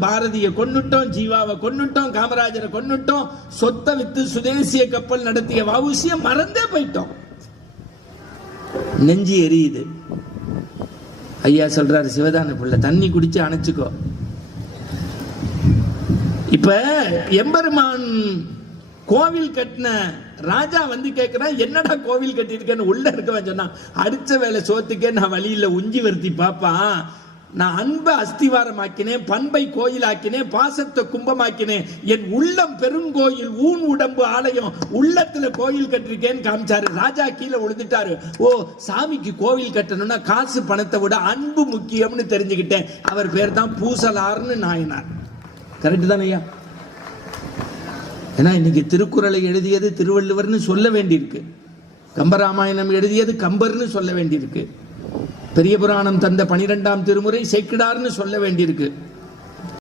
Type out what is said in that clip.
பாரதிய கொன்னுட்டோம் ஜீவாவை கொன்னுட்டோம் காமராஜரை கொன்னுட்டோம் சொத்தை வித்து சுதேசிய கப்பல் நடத்திய வவுசிய மறந்தே போயிட்டோம். நெஞ்சு எரியுது. ஐயா சொல்றாரு சிவதான புள்ள தண்ணி குடிச்சு அணைச்சுக்கோ. இப்ப எம்பெருமான் கோவில் கட்டின ராஜா வந்து கேட்கிறான் என்னடா கோவில் கட்டியிருக்கேன்னு உள்ள இருக்கவன் சொன்னான். அடிச்ச வேலை சோத்துக்கே நான் வழியில உஞ்சி வருத்தி பாப்பான் நான் அன்பை அஸ்திவாரமாக்கினேன் பண்பை கோயிலாக்கினேன் பாசத்தை கும்பமாக்கினேன். என் உள்ளம் பெருங்கோயில் ஊன் உடம்பு ஆலயம் உள்ளத்துல கோயில் கட்டிருக்கேன்னு காமிச்சாரு. ராஜா கீழே விழுந்துட்டாரு. ஓ சாமிக்கு கோவில் கட்டணும்னா காசு பணத்தை விட அன்பு முக்கியம்னு தெரிஞ்சுக்கிட்டேன். அவர் பேர் தான் பூசலார்னு நாயனார். கரெக்டு தானே ஐயா? ஏன்னா இன்னைக்கு திருக்குறளை எழுதியது திருவள்ளுவர்னு சொல்ல வேண்டியிருக்கு. கம்பராமாயணம் எழுதியது கம்பர்னு சொல்ல வேண்டியிருக்கு. பெரிய புராணம் தந்த பனிரெண்டாம் திருமுறை சேக்கிடார்னு சொல்ல வேண்டியிருக்கு.